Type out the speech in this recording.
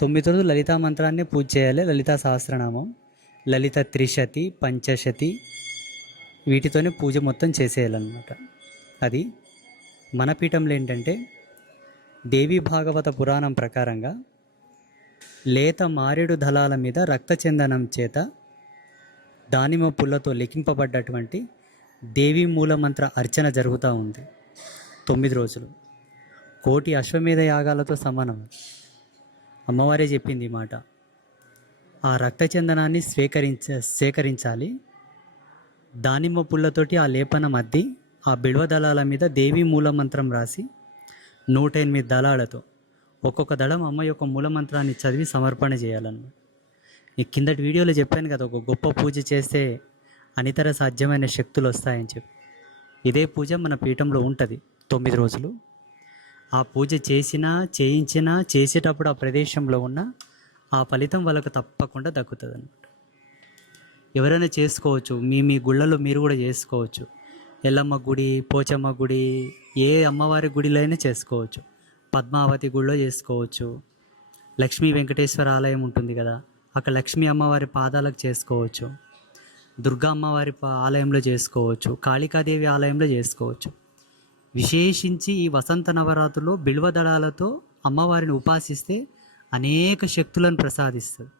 9 రోజులు లలితా మంత్రాన్ని పూజ చేయాలి. లలితా సహస్రనామం, లలిత త్రిశతి, పంచశతి వీటితోనే పూజ మొత్తం చేసేయాలన్నమాట. అది మన పీఠంలో ఏంటంటే దేవి భాగవత పురాణం ప్రకారంగా లేత మారేడు దళాల మీద రక్తచందనం చేత దానిమ్మ పుల్లతో లిఖింపబడ్డటువంటి దేవి మూలమంత్ర అర్చన జరుగుతూ ఉంది 9 రోజులు. 1,000,000 అశ్వమేధ యాగాలతో సమానం. అమ్మవారే చెప్పింది ఈ మాట. ఆ రక్తచందనాన్ని సేకరించాలి. దానిమ్మ పుల్లతోటి ఆ లేపనం అద్ది ఆ బిల్వ దళాల మీద దేవి మూలమంత్రం రాసి 108 దళాలతో ఒక్కొక్క దళం అమ్మ యొక్క మూలమంత్రాన్ని చదివి సమర్పణ చేయాలన్నమాట. ఈ కిందటి వీడియోలో చెప్పాను కదా, ఒక గొప్ప పూజ చేస్తే అనితర సాధ్యమైన శక్తులు వస్తాయని చెప్పి. ఇదే పూజ మన పీఠంలో ఉంటుంది 9 రోజులు. ఆ పూజ చేసేటప్పుడు ఆ ప్రదేశంలో ఉన్న ఆ ఫలితం వాళ్ళకు తప్పకుండా దక్కుతుంది అన్నమాట. ఎవరైనా చేసుకోవచ్చు, మీ గుళ్ళలో మీరు కూడా చేసుకోవచ్చు. ఎల్లమ్మ గుడి, పోచమ్మ గుడి, ఏ అమ్మవారి గుడిలో అయినా చేసుకోవచ్చు. పద్మావతి గుడిలో చేసుకోవచ్చు. లక్ష్మీ వెంకటేశ్వర ఆలయం ఉంటుంది కదా, అక్కడ లక్ష్మీ అమ్మవారి పాదాలకు చేసుకోవచ్చు. దుర్గా అమ్మవారి ఆలయంలో చేసుకోవచ్చు. కాళికాదేవి ఆలయంలో చేసుకోవచ్చు. విశేషించి ఈ వసంత నవరాత్రుల్లో బిల్వ దళాలతో అమ్మవారిని ఉపాసిస్తే అనేక శక్తులను ప్రసాదిస్తుంది.